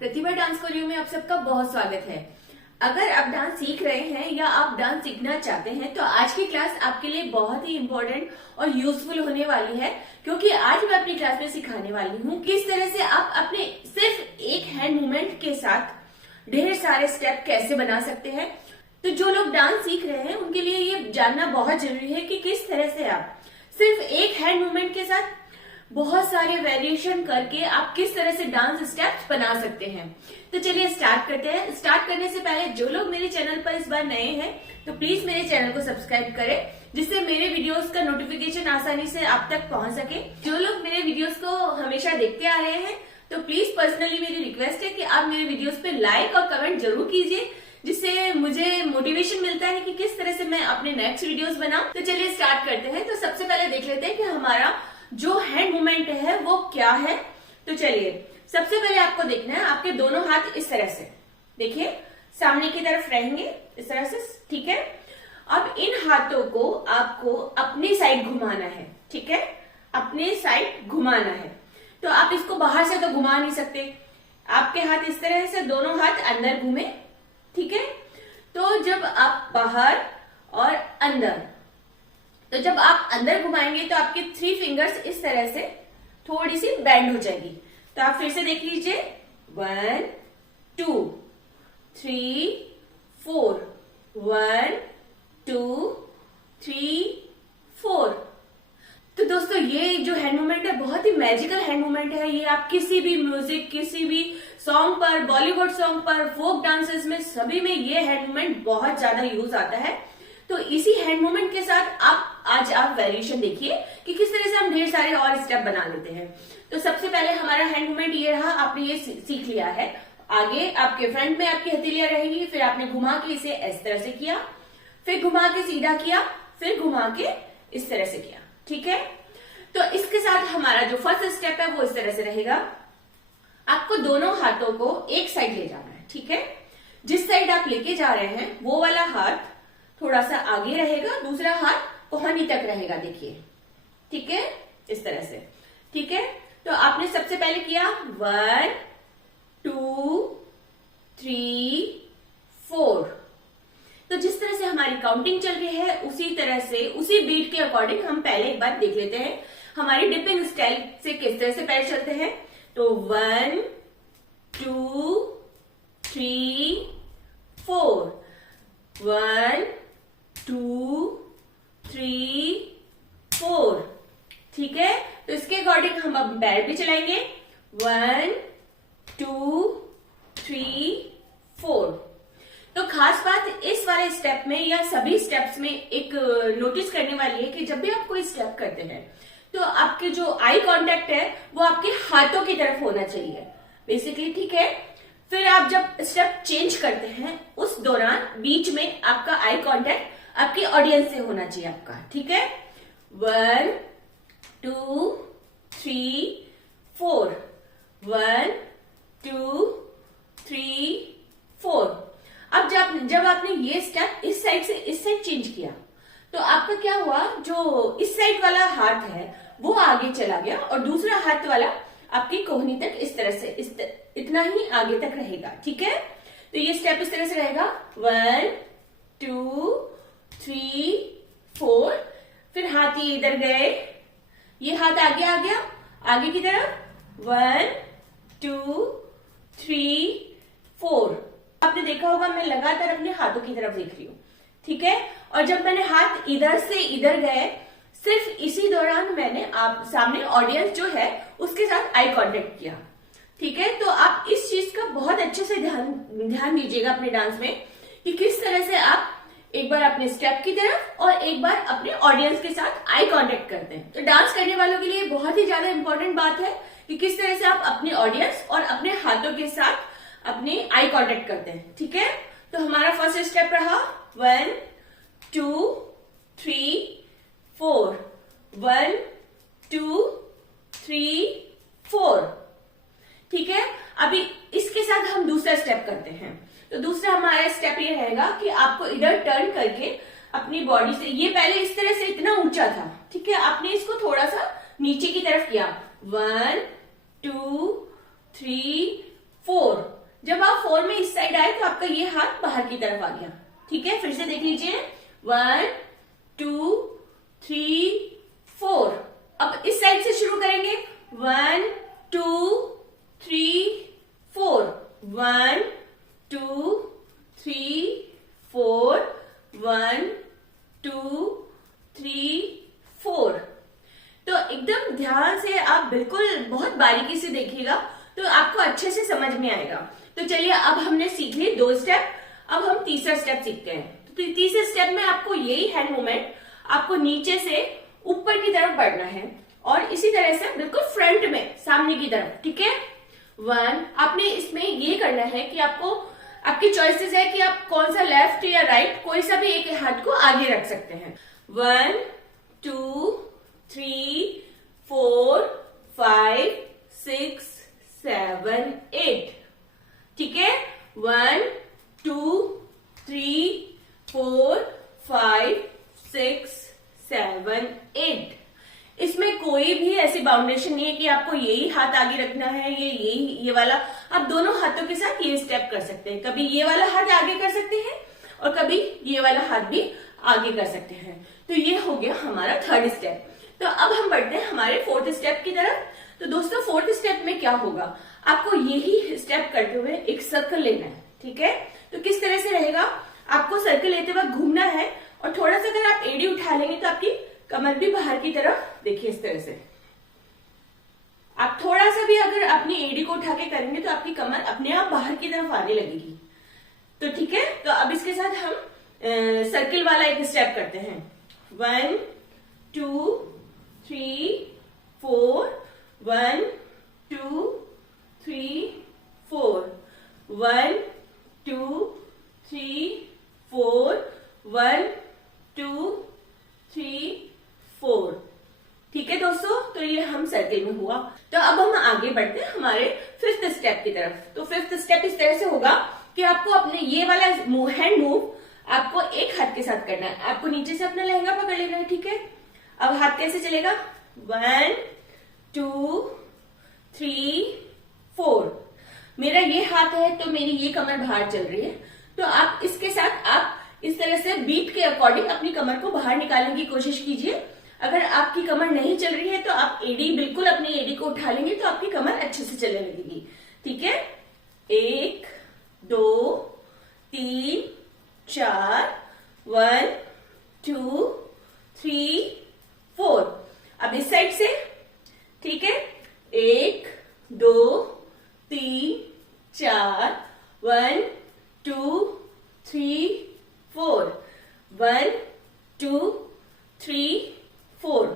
प्रतिभा dance chorio में आप सबका बहुत स्वागत है। अगर आप डांस सीख रहे हैं या आप डांस सीखना चाहते हैं तो आज की क्लास आपके लिए बहुत ही इम्पोर्टेंट और यूजफुल होने वाली है, क्योंकि आज मैं अपनी क्लास में सिखाने वाली हूँ किस तरह से आप अपने सिर्फ एक हैंड मूवमेंट के साथ ढेर सारे स्टेप कैसे बना सकते हैं। तो जो लोग डांस सीख रहे हैं उनके लिए ये जानना बहुत जरूरी है कि किस तरह से आप सिर्फ एक हैंड मूवमेंट के साथ बहुत सारे वेरिएशन करके आप किस तरह से डांस स्टेप्स बना सकते हैं। तो चलिए स्टार्ट करते हैं। स्टार्ट करने से पहले जो लोग मेरे चैनल पर इस बार नए हैं तो प्लीज मेरे चैनल को सब्सक्राइब करें, जिससे मेरे वीडियोस का नोटिफिकेशन आसानी से आप तक पहुंच सके। जो लोग मेरे वीडियोस को हमेशा देखते आ रहे हैं तो प्लीज पर्सनली मेरी रिक्वेस्ट है कि आप मेरे वीडियोस पे लाइक और कमेंट जरूर कीजिए, जिससे मुझे मोटिवेशन मिलता है कि किस तरह से मैं अपने नेक्स्ट वीडियोस बनाऊं। तो चलिए स्टार्ट करते हैं। तो सबसे पहले देख लेते हैं कि हमारा जो हैंड मूवमेंट है वो क्या है। तो चलिए सबसे पहले आपको देखना है, आपके दोनों हाथ इस तरह से देखिए सामने की तरफ रहेंगे इस तरह से, ठीक है। अब इन हाथों को आपको अपनी साइड घुमाना है, ठीक है, अपने साइड घुमाना है। तो आप इसको बाहर से तो घुमा नहीं सकते, आपके हाथ इस तरह से दोनों हाथ अंदर घूमे, ठीक है। तो जब आप बाहर और अंदर, तो जब आप अंदर घुमाएंगे तो आपकी 3 फिंगर्स इस तरह से थोड़ी सी बेंड हो जाएगी। तो आप फिर से देख लीजिए 1 2 3 4 1 2 3 4। तो दोस्तों ये जो हैंड मूवमेंट है बहुत ही मैजिकल हैंड मूवमेंट है। ये आप किसी भी म्यूजिक, किसी भी सॉन्ग पर, बॉलीवुड सॉन्ग पर, फोक डांसेस में, सभी में ये हैंड मूवमेंट बहुत ज्यादा यूज आता है। तो इसी हैंड मूवमेंट के साथ आज आप वेरिएशन देखिए कि किस तरह से हम ढेर सारे और स्टेप बना लेते हैं। तो सबसे पहले हमारा हैंड मूवमेंट ये रहा, आपने ये सीख लिया है। आगे आपके फ्रंट में आपकी हथेलियां रहेंगी, फिर आपने घुमा के इसे इस तरह से किया, फिर घुमा के सीधा किया, फिर घुमा के इस तरह से किया, ठीक है। तो इसके साथ हमारा जो फर्स्ट स्टेप है वो इस तरह से रहेगा। आपको दोनों हाथों को एक साइड ले जाना है, ठीक है। जिस साइड आप लेके जा रहे हैं वो वाला हाथ थोड़ा सा आगे रहेगा, दूसरा हाथ कोहनी तक रहेगा, देखिए, ठीक है, इस तरह से, ठीक है। तो आपने सबसे पहले किया 1 2 3 4। तो जिस तरह से हमारी काउंटिंग चल रही है उसी तरह से, उसी बीट के अकॉर्डिंग हम पहले एक बार देख लेते हैं हमारी डिपिंग स्टाइल से किस तरह से पैर चलते हैं। तो 1 2 3 4 1 2 3 4, ठीक है। तो इसके अकॉर्डिंग हम अब पैर भी चलाएंगे 1 2 3 4। तो खास बात इस वाले स्टेप में या सभी स्टेप्स में एक नोटिस करने वाली है कि जब भी आप कोई स्टेप करते हैं तो आपके जो आई कांटेक्ट है वो आपके हाथों की तरफ होना चाहिए बेसिकली, ठीक है। फिर आप जब स्टेप चेंज करते हैं उस दौरान बीच में आपका आई कांटेक्ट आपकी ऑडियंस से होना चाहिए आपका, ठीक है। 1 2 3 4 1 2 3 4। अब जब आपने ये स्टेप इस साइड से इस साइड चेंज किया तो आपका क्या हुआ, जो इस साइड वाला हाथ है वो आगे चला गया और दूसरा हाथ वाला आपकी कोहनी तक इस तरह से इतना ही आगे तक रहेगा, ठीक है। तो ये स्टेप इस तरह से रहेगा 1 2 3 4। फिर हाथ ये इधर गए, ये हाथ आगे आ गया आगे की तरफ 1 2 3 4। आपने देखा होगा मैं लगातार अपने हाथों की तरफ देख रही हूं, ठीक है। और जब मैंने हाथ इधर से इधर गए, सिर्फ इसी दौरान मैंने आप सामने ऑडियंस जो है उसके साथ आई कांटेक्ट किया, ठीक है। तो आप इस चीज का बहुत अच्छे से ध्यान दीजिएगा अपने डांस में कि किस तरह से आप एक बार अपने स्टेप की तरफ और एक बार अपने ऑडियंस के साथ आई कांटेक्ट करते हैं। तो डांस करने वालों के लिए बहुत ही ज्यादा इंपॉर्टेंट बात है कि किस तरह से आप अपने ऑडियंस और अपने हाथों के साथ अपने आई कांटेक्ट करते हैं, ठीक है। तो हमारा फर्स्ट स्टेप रहा 1 2 3 4 1 2 3 4, ठीक है। अभी इसके साथ हम दूसरा स्टेप करते हैं। तो दूसरा हमारा स्टेप ये रहेगा कि आपको इधर टर्न करके अपनी बॉडी से, ये पहले इस तरह से इतना ऊंचा था, ठीक है, आपने इसको थोड़ा सा नीचे की तरफ किया 1 2 3 4। 4 में इस साइड आए तो आपका ये हाथ बाहर की तरफ आ गया। ठीक है, फिर से देख लीजिए 1 2 3 4। अब इस साइड से शुरू करेंगे 1 2 3 4 1 2 3 4 1 2 3 4। तो एकदम ध्यान से आप बिल्कुल बहुत बारीकी से देखिएगा तो आपको अच्छे से समझ में आएगा। तो चलिए, अब हमने सीख ली 2 स्टेप, अब हम तीसरा स्टेप सीखते हैं। तो तीसरे स्टेप में आपको यही हैंड मूवमेंट आपको नीचे से ऊपर की तरफ बढ़ना है और इसी तरह से बिल्कुल फ्रंट में सामने की तरफ। ठीक है, 1 आपने इसमें ये करना है कि आपको आपकी चॉइसेस है कि आप कौन सा लेफ्ट या राइट कोई सा भी एक हाथ को आगे रख सकते हैं। 1 2 3 4 5 6 7 8। ठीक है, 1 2 3 4 5 6 7 8। इसमें कोई भी ऐसी बाउंडेशन नहीं है कि आपको यही हाथ आगे रखना है, ये वाला। आप दोनों हाथों के साथ ये स्टेप कर सकते हैं। कभी ये वाला हाथ आगे कर सकते हैं और कभी ये वाला हाथ भी आगे कर सकते हैं। तो ये हो गया हमारा थर्ड स्टेप। तो अब हम बढ़ते हैं हमारे फोर्थ स्टेप की तरफ। तो दोस्तों, फोर्थ स्टेप में क्या होगा, आपको यही स्टेप करते हुए एक सर्कल लेना है। ठीक है, तो किस तरह से रहेगा, आपको सर्कल लेते वक्त घूमना है और थोड़ा सा अगर आप एड़ी उठा लेंगे तो आपकी कमर भी बाहर की तरफ, देखिए इस तरह से आप थोड़ा सा भी अगर अपनी एड़ी को उठा के करेंगे तो आपकी कमर अपने आप बाहर की तरफ आने लगेगी। तो ठीक है, तो अब इसके साथ हम सर्किल वाला एक स्टेप करते हैं। 1 2 3 4 1 2 3 4 1 2 3 4 1 2 3 4। ठीक है दोस्तों, तो ये हम सर्किल में हुआ। तो अब हम आगे बढ़ते हैं हमारे फिफ्थ स्टेप की तरफ। तो फिफ्थ स्टेप इस तरह से होगा कि आपको अपने ये वाला हैंड मूव आपको एक हाथ के साथ करना है। आपको नीचे से अपना लहंगा पकड़ लेना है। ठीक है, अब हाथ कैसे चलेगा, 1 2 3 4। मेरा ये हाथ है तो मेरी ये कमर बाहर चल रही है। तो आप इसके साथ आप इस तरह से बीट के अकॉर्डिंग अपनी कमर को बाहर निकालने की कोशिश कीजिए। अगर आपकी कमर नहीं चल रही है तो आप एड़ी बिल्कुल अपनी एड़ी को उठा लेंगे तो आपकी कमर अच्छे से चलने लगेगी। ठीक है, 1 2 3 4 1 2 3 4। अब इस साइड से, ठीक है, 1 2 3 4 1 2 3 4 1 2 3 4।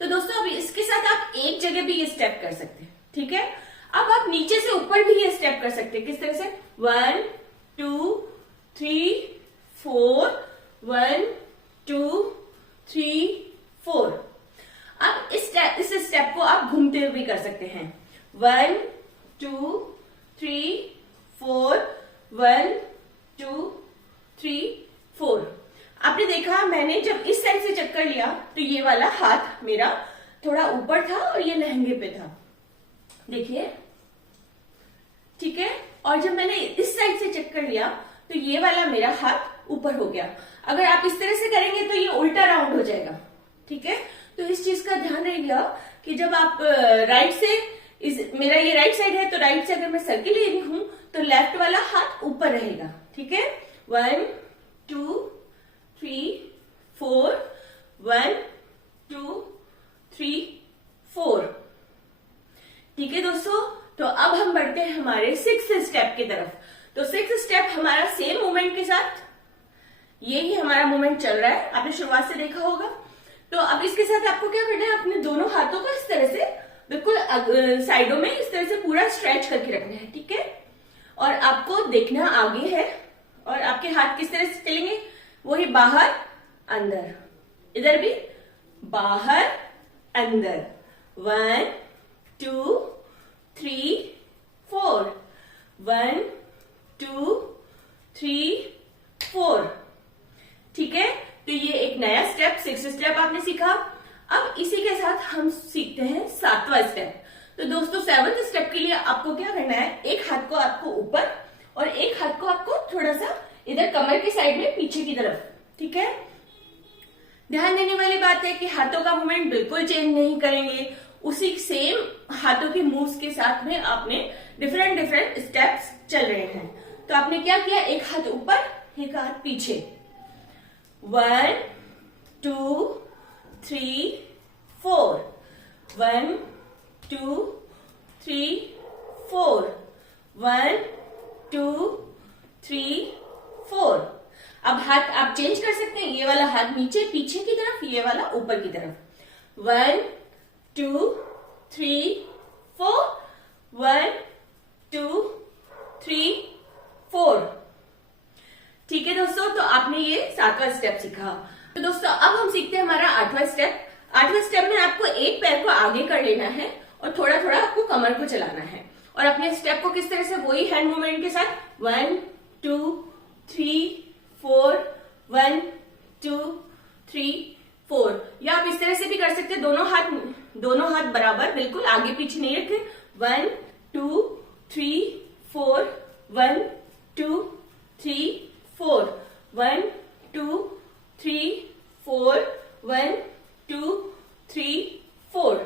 तो दोस्तों, अब इसके साथ आप एक जगह भी ये स्टेप कर सकते हैं। ठीक है, अब आप नीचे से ऊपर भी ये स्टेप कर सकते हैं। किस तरह से, 1 2 3 4 1 2 3 4। अब इस स्टेप को आप घूमते हुए भी कर सकते हैं। 1 2 3 4 1 2 3 4। आपने देखा, मैंने जब इस साइड से चक्कर लिया तो ये वाला हाथ मेरा थोड़ा ऊपर था और ये लहंगे पे था, देखिए। ठीक है, और जब मैंने इस साइड से चक्कर लिया तो ये वाला मेरा हाथ ऊपर हो गया। अगर आप इस तरह से करेंगे तो ये उल्टा राउंड हो जाएगा। ठीक है, तो इस चीज का ध्यान रखिएगा कि जब आप राइट से, मेरा ये राइट साइड है तो राइट से अगर मैं सर्किल ले रही हूं तो लेफ्ट वाला हाथ ऊपर रहेगा। ठीक है, 1 2 3 4 1 2 3 4। ठीक है दोस्तों, तो अब हम बढ़ते हैं हमारे सिक्स्थ स्टेप की तरफ। तो सिक्स्थ स्टेप हमारा सेम मूवमेंट के साथ, यही हमारा मूवमेंट चल रहा है, आपने शुरुआत से देखा होगा। तो अब इसके साथ आपको क्या करना है, अपने दोनों हाथों को इस तरह से बिल्कुल साइडों में इस तरह से पूरा स्ट्रेच करके रखना है। ठीक है, और आपको देखना आगे है और आपके हाथ किस तरह से चलेंगे, वही बाहर अंदर, इधर भी बाहर अंदर। 1 2 3 4 1 2 3 4। ठीक है, तो ये एक नया स्टेप, सिक्स्थ स्टेप आपने सीखा। अब इसी के साथ हम सीखते हैं सातवां स्टेप। तो दोस्तों, सेवंथ स्टेप के लिए आपको क्या करना है, एक हाथ को आपको ऊपर साइड में पीछे की तरफ। ठीक है, ध्यान देने वाली बात है कि हाथों का मूवमेंट बिल्कुल चेंज नहीं करेंगे, उसी सेम हाथों के मूव्स के साथ में आपने डिफरेंट डिफरेंट स्टेप्स चल रहे हैं। तो आपने क्या किया, एक हाथ ऊपर एक हाथ पीछे, 1 2 3 4, 1 2 3 4, 1 2 3 4। अब हाथ आप चेंज कर सकते हैं, ये वाला हाथ नीचे पीछे की तरफ, ये वाला ऊपर की तरफ, 1 2 3 4, 1 2 3 4। ठीक है दोस्तों, तो आपने ये 7वां स्टेप सीखा। तो दोस्तों अब हम सीखते हैं हमारा 8वां स्टेप। 8वें स्टेप में आपको एक पैर को आगे कर लेना है और थोड़ा थोड़ा आपको कमर को चलाना है, और अपने स्टेप को किस तरह से, वही हैंड मूवमेंट के साथ 1 2 3 4, 1 2 3 4, या आप इस तरह से भी कर सकते हैं, दोनों हाथ बराबर बिल्कुल आगे पीछे नहीं रखे, 1 2 3 4, 1 2 3 4, 1 2 3 4, 1 2 3 4।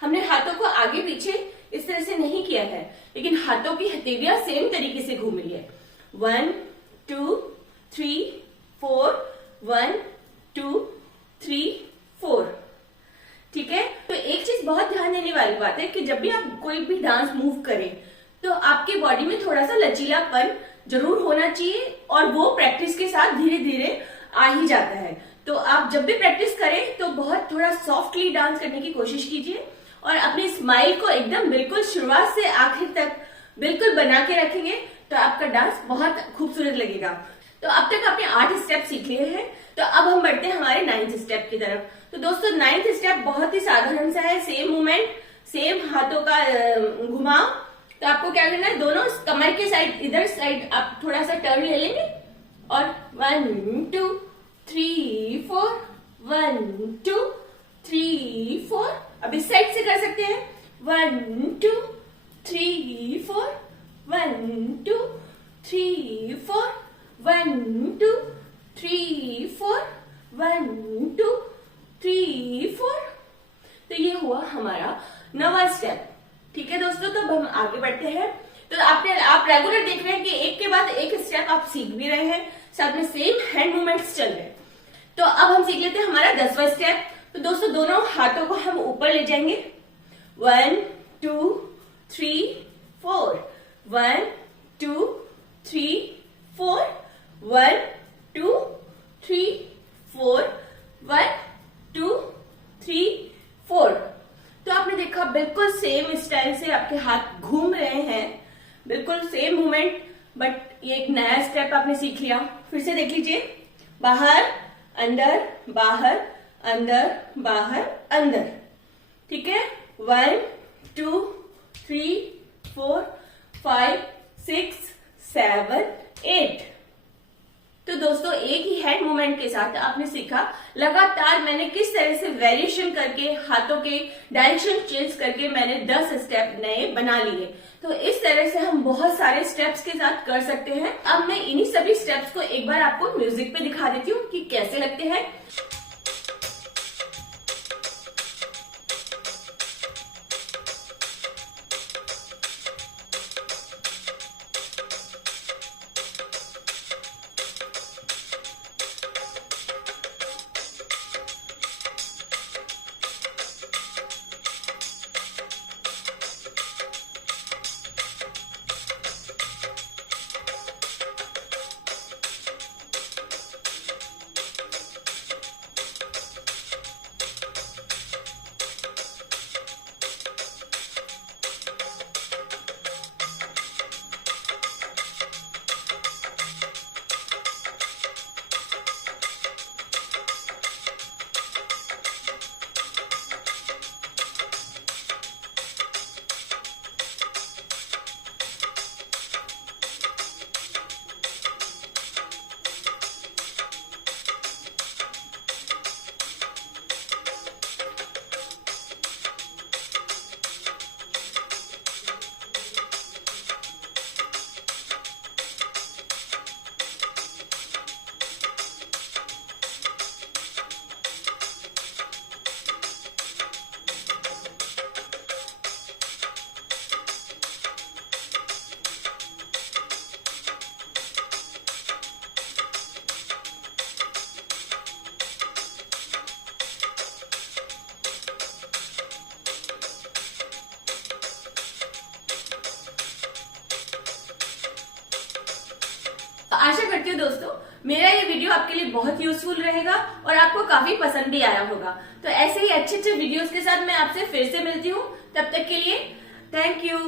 हमने हाथों को आगे पीछे इस तरह से नहीं किया है, लेकिन हाथों की हथेलियां सेम तरीके से घूम रही है, 1 2 3 4, 1 2 3 4। ठीक है, तो एक चीज बहुत ध्यान देने वाली बात है कि जब भी आप कोई भी डांस मूव करें तो आपके बॉडी में थोड़ा सा लचीलापन जरूर होना चाहिए, और वो प्रैक्टिस के साथ धीरे धीरे आ ही जाता है। तो आप जब भी प्रैक्टिस करें तो बहुत थोड़ा सॉफ्टली डांस करने की कोशिश कीजिए, और अपनी स्माइल को एकदम बिल्कुल शुरुआत से आखिर तक बिल्कुल बना के रखेंगे तो आपका डांस बहुत खूबसूरत लगेगा। तो अब तक आपने 8 स्टेप सीख लिए हैं, तो अब हम बढ़ते हैं हमारे 9th स्टेप की तरफ। तो दोस्तों 9th स्टेप बहुत ही साधारण सा है, सेम मूवमेंट, सेम हाथों का घुमाव। तो आपको क्या करना है, दोनों कमर के साइड, इधर साइड आप थोड़ा सा टर्न ले लेंगे, और 1 2 3 4, 1 2 3 4। अब इस साइड से कर सकते हैं, 1 2 3 4, 1 2 3 4, 1 2 3 4, 1 2 3 4। तो ये हुआ हमारा 9वां स्टेप। ठीक है दोस्तों, तो अब हम आगे बढ़ते हैं। तो आप रेगुलर देख रहे हैं कि एक के बाद एक स्टेप आप सीख भी रहे हैं, साथ में सेम हैंड मूवमेंट्स चल रहे हैं। तो अब हम सीख लेते हैं हमारा 10वां स्टेप। तो दोस्तों दोनों हाथों को हम ऊपर ले जाएंगे, 1 2 3 4, 1 2 3 4, 1 2 3 4, 1 2 3 4। तो आपने देखा बिल्कुल सेम स्टाइल से आपके हाथ घूम रहे हैं, बिल्कुल सेम मूवमेंट, बट ये एक नया स्टेप आपने सीख लिया। फिर से देख लीजिए, बाहर अंदर, बाहर अंदर, बाहर अंदर। ठीक है, 1 2 3 4 5 6 7 8। तो दोस्तों एक ही हैंड मूवमेंट के साथ आपने सीखा लगातार मैंने किस तरह से वेरिएशन करके हाथों के डायरेक्शन चेंज करके मैंने 10 स्टेप नए बना लिए। तो इस तरह से हम बहुत सारे स्टेप्स के साथ कर सकते हैं। अब मैं इन्हीं सभी स्टेप्स को एक बार आपको म्यूजिक पे दिखा देती हूँ कि कैसे लगते हैं। आशा करती हूँ दोस्तों मेरा ये वीडियो आपके लिए बहुत यूजफुल रहेगा और आपको काफी पसंद भी आया होगा। तो ऐसे ही अच्छे अच्छे वीडियोस के साथ मैं आपसे फिर से मिलती हूँ। तब तक के लिए थैंक यू।